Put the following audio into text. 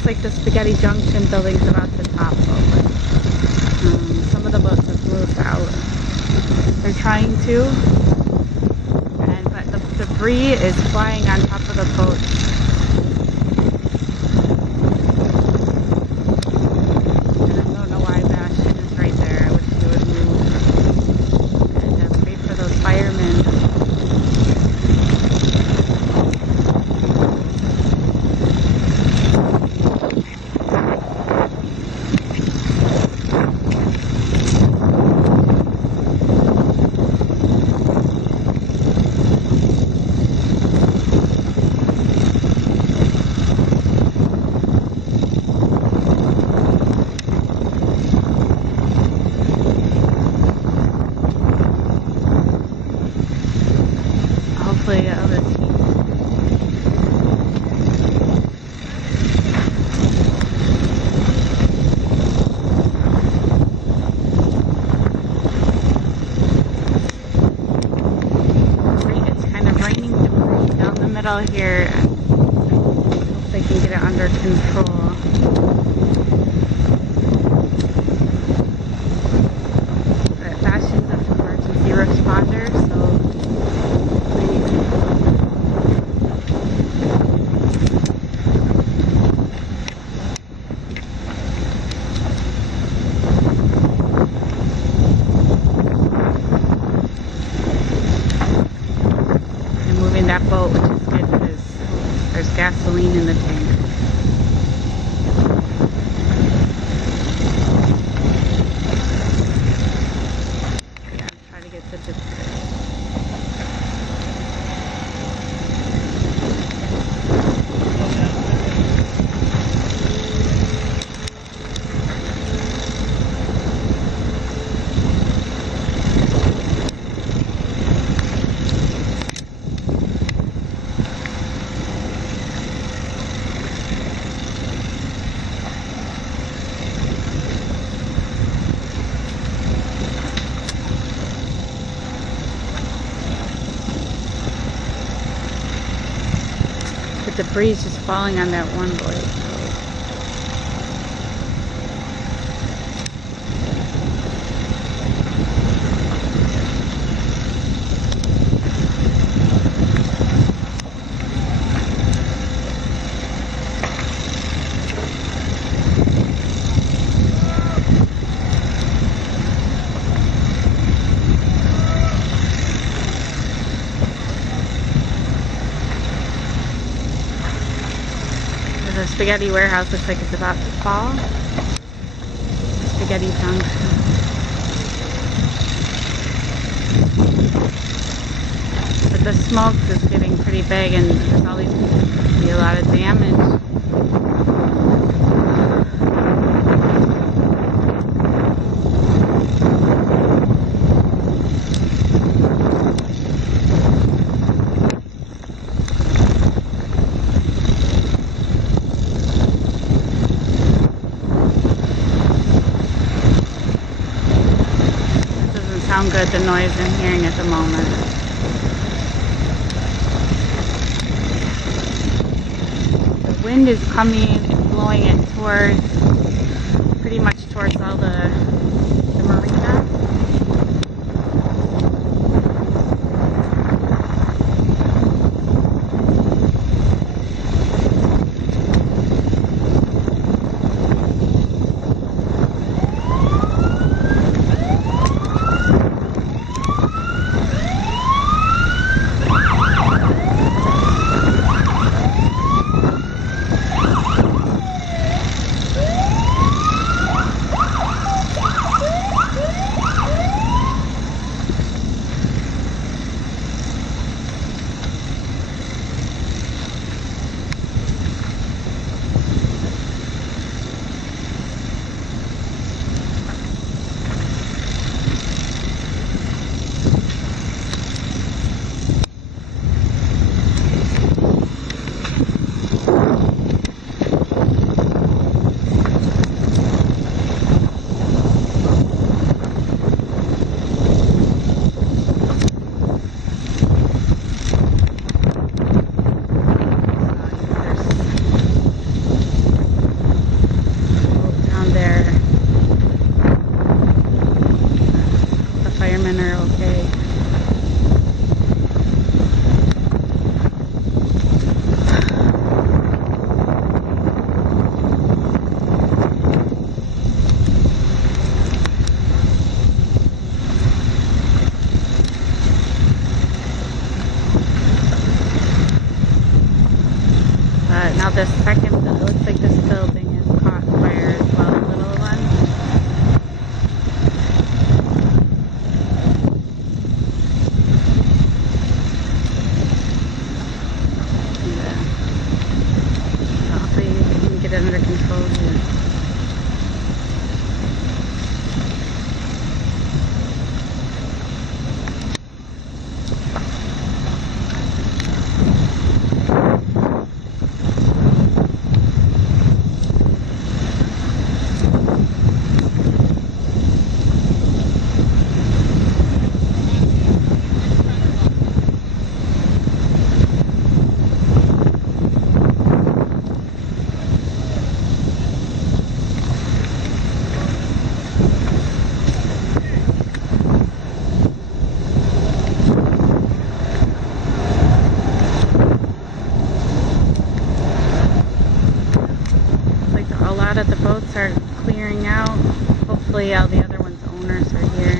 looks like the Spaghetti Junction building's about to topple. Some of the boats have moved out. They're trying to, but the debris is flying on top of the boats. And I don't know why that shit is right there. I wish you would move. And wait for those firemen. Here, hope they can get it under control. Bastion's an emergency responder, so I'm moving that boat, which is good because there's gasoline in the tank. Yeah, I'm trying to get to the The debris is just falling on that one blade. The spaghetti warehouse looks like it's about to fall. Spaghetti Junction. But the smoke is getting pretty big and there's always going to be a lot of damage. Sound good, the noise I'm hearing at the moment. The wind is coming and blowing it towards, pretty much towards all the marina. fishermen are okay. Now this second, it looks like this building is caught fire as well, the little one. Yeah. Hopefully we can get it under control here. A lot of the boats are clearing out. Hopefully all the other ones' owners are here.